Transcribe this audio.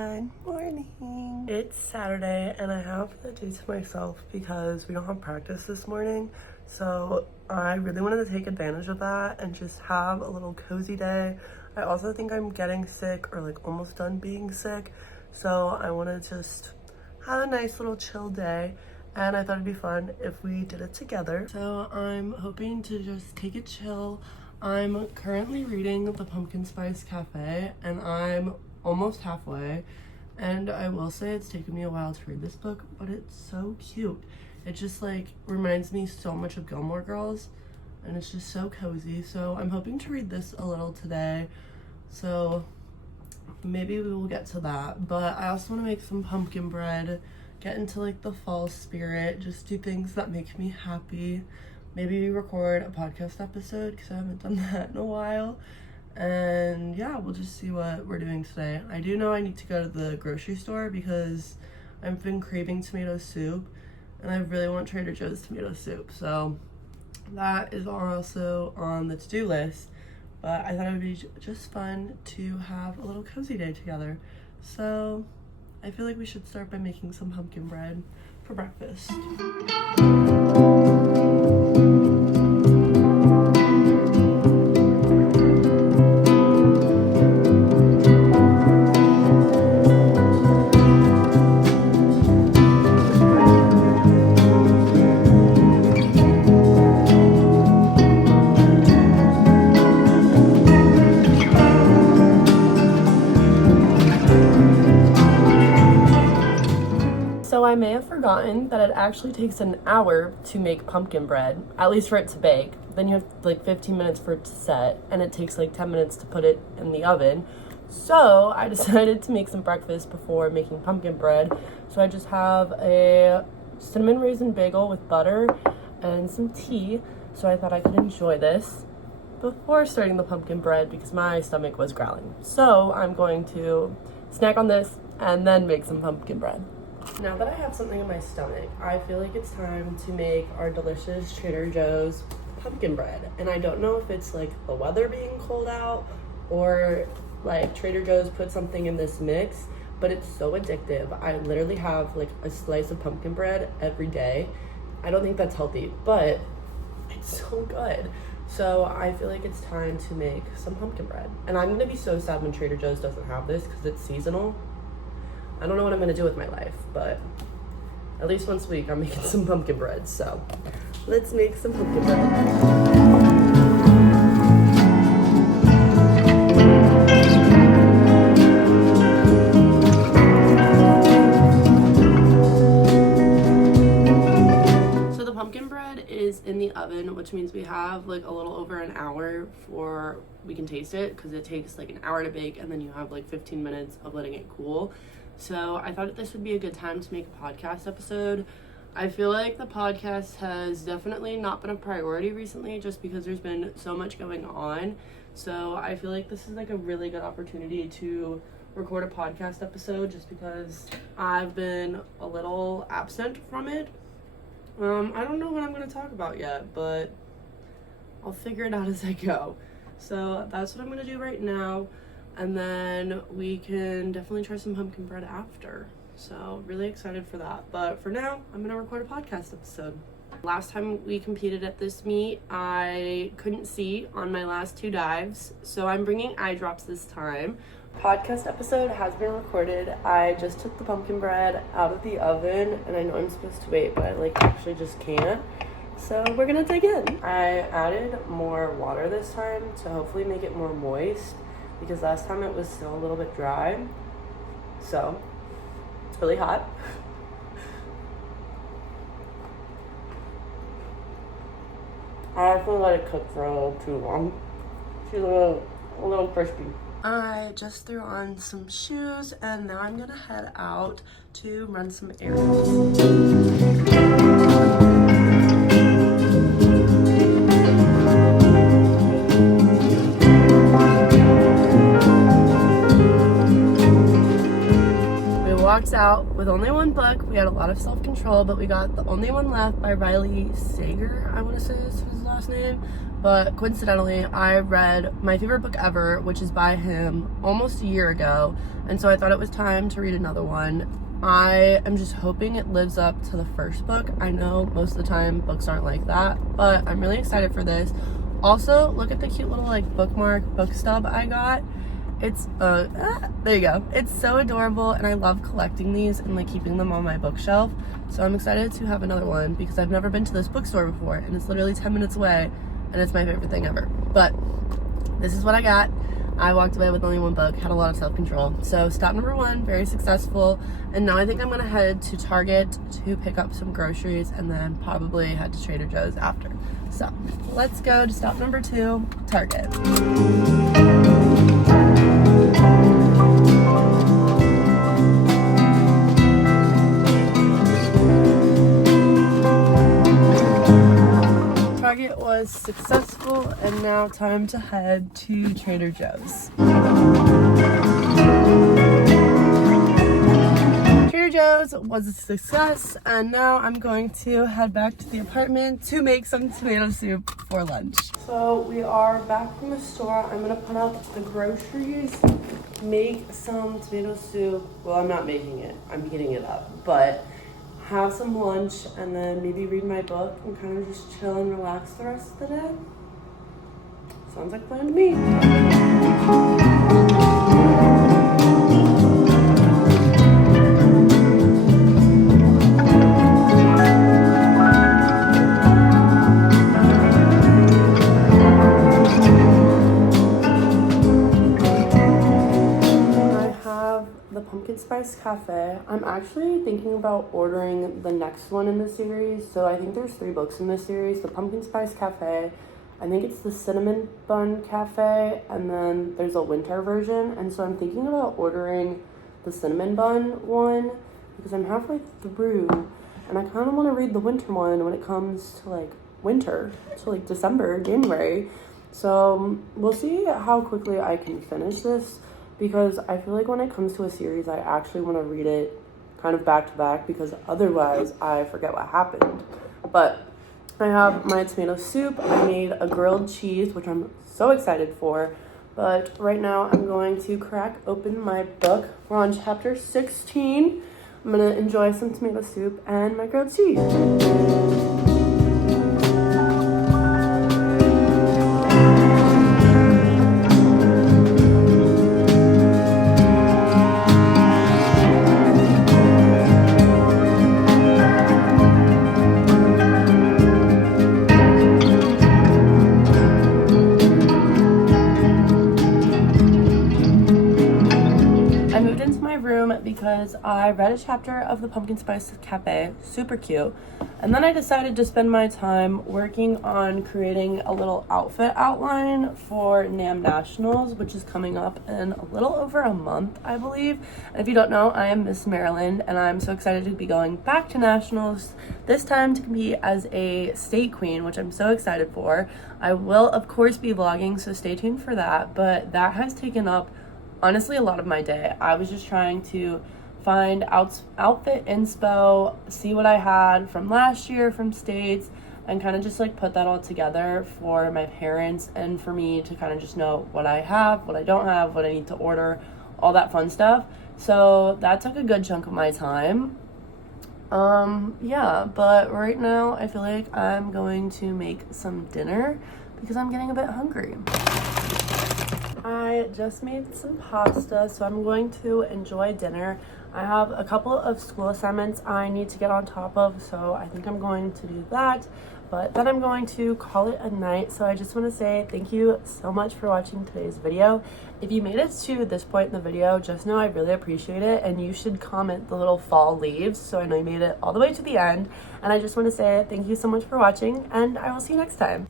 Good morning. It's Saturday and I have the day to myself because we don't have practice this morning. So I really wanted to take advantage of that and just have a little cozy day. I also think I'm getting sick or like almost done being sick. So I want to just have a nice little chill day. And I thought it'd be fun if we did it together. So I'm hoping to just take it chill. I'm currently reading The Pumpkin Spice Cafe and I'm almost halfway. And I will say it's taken me a while to read this book, but it's so cute. It just like reminds me so much of Gilmore Girls and it's just so cozy. So I'm hoping to read this a little today. So maybe we will get to that. But I also want to make some pumpkin bread, get into like the fall spirit, just do things that make me happy. Maybe record a podcast episode because I haven't done that in a while. And yeah, we'll just see what we're doing today. I do know I need to go to the grocery store because I've been craving tomato soup and I really want Trader Joe's tomato soup. So that is also on the to-do list. But I thought it would be just fun to have a little cozy day together. So I feel like we should start by making some pumpkin bread for breakfast. So I may have forgotten that it actually takes an hour to make pumpkin bread, at least for it to bake. Then you have like 15 minutes for it to set, and it takes like 10 minutes to put it in the oven. So I decided to make some breakfast before making pumpkin bread. So I just have a cinnamon raisin bagel with butter and some tea. So I thought I could enjoy this before starting the pumpkin bread because my stomach was growling. So I'm going to snack on this and then make some pumpkin bread. Now that I have something in my stomach, I feel like it's time to make our delicious Trader Joe's pumpkin bread. And I don't know if it's like the weather being cold out or like Trader Joe's put something in this mix, but it's so addictive. I literally have like a slice of pumpkin bread every day. I don't think that's healthy, but it's so good. So I feel like it's time to make some pumpkin bread. And I'm gonna be so sad when Trader Joe's doesn't have this because it's seasonal. I don't know what I'm gonna do with my life, but at least once a week I'm making some pumpkin bread. So let's make some pumpkin bread. Is in the oven, which means we have like a little over an hour before we can taste it because it takes like an hour to bake and then you have like 15 minutes of letting it cool. So I thought this would be a good time to make a podcast episode. I feel like the podcast has definitely not been a priority recently just because there's been so much going on. So I feel like this is like a really good opportunity to record a podcast episode just because I've been a little absent from it. I don't know what I'm going to talk about yet, but I'll figure it out as I go. So that's what I'm going to do right now. And then we can definitely try some pumpkin bread after. So really excited for that. But for now, I'm going to record a podcast episode. Last time we competed at this meet, I couldn't see on my last 2 dives. So I'm bringing eye drops this time. Podcast episode has been recorded. I just took the pumpkin bread out of the oven and I know I'm supposed to wait, but I like actually just can't. So we're gonna dig in. I added more water this time to hopefully make it more moist because last time it was still a little bit dry. So it's really hot. I definitely let it cook for a little too long. She's a little crispy. I just threw on some shoes and now I'm gonna head out to run some errands. We walked out with only one book. We had a lot of self-control, but we got The Only One Left by Riley Sager, I want to say is his last name. but coincidentally, I read my favorite book ever, which is by him, almost a year ago, and so I thought it was time to read another one. I am just hoping it lives up to the first book. I know most of the time books aren't like that, but I'm really excited for this. Also, look at the cute little like bookmark book stub I got. It's there you go. It's so adorable, and I love collecting these and like keeping them on my bookshelf. So I'm excited to have another one because I've never been to this bookstore before, and it's literally 10 minutes away, and it's my favorite thing ever. But this is what I got. I walked away with only one book, had a lot of self-control. So stop number 1, very successful. And now I think I'm gonna head to Target to pick up some groceries and then probably head to Trader Joe's after. So let's go to stop number 2, Target. Target was successful, and now time to head to Trader Joe's. Trader Joe's was a success, and now I'm going to head back to the apartment to make some tomato soup for lunch. So we are back from the store. I'm gonna put out the groceries, make some tomato soup. Well, I'm not making it, I'm heating it up, but have some lunch, and then maybe read my book and kind of just chill and relax the rest of the day. Sounds like a plan to me. Pumpkin Spice Cafe. I'm actually thinking about ordering the next one in the series. So I think there's 3 books in this series. The Pumpkin Spice Cafe, I think it's the Cinnamon Bun Cafe, and then there's a winter version. And so I'm thinking about ordering the Cinnamon Bun one because I'm halfway through, and I kind of want to read the winter one when it comes to like winter, so like December, January. So we'll see how quickly I can finish this, because I feel like when it comes to a series, I actually want to read it kind of back to back, because otherwise I forget what happened. But I have my tomato soup. I made a grilled cheese, which I'm so excited for. But right now I'm going to crack open my book. We're on chapter 16. I'm going to enjoy some tomato soup and my grilled cheese. Because I read a chapter of the Pumpkin Spice Cafe, super cute, and then I decided to spend my time working on creating a little outfit outline for NAM Nationals, which is coming up in a little over a month, I believe. And if you don't know, I am Miss Maryland, and I'm so excited to be going back to Nationals, this time to compete as a state queen, which I'm so excited for. I will, of course, be vlogging, so stay tuned for that, but that has taken up honestly a lot of my day. I was just trying to find outfit inspo, see what I had from last year from states, and kind of just like put that all together for my parents and for me to kind of just know what I have, what I don't have, what I need to order, all that fun stuff. So that took a good chunk of my time. Yeah, but right now I feel like I'm going to make some dinner because I'm getting a bit hungry. I just made some pasta, so I'm going to enjoy dinner. I have a couple of school assignments I need to get on top of, so I think I'm going to do that, but then I'm going to call it a night. So I just want to say thank you so much for watching today's video. If you made it to this point in the video, just know I really appreciate it, and you should comment the little fall leaves so I know you made it all the way to the end. And I just want to say thank you so much for watching, and I will see you next time.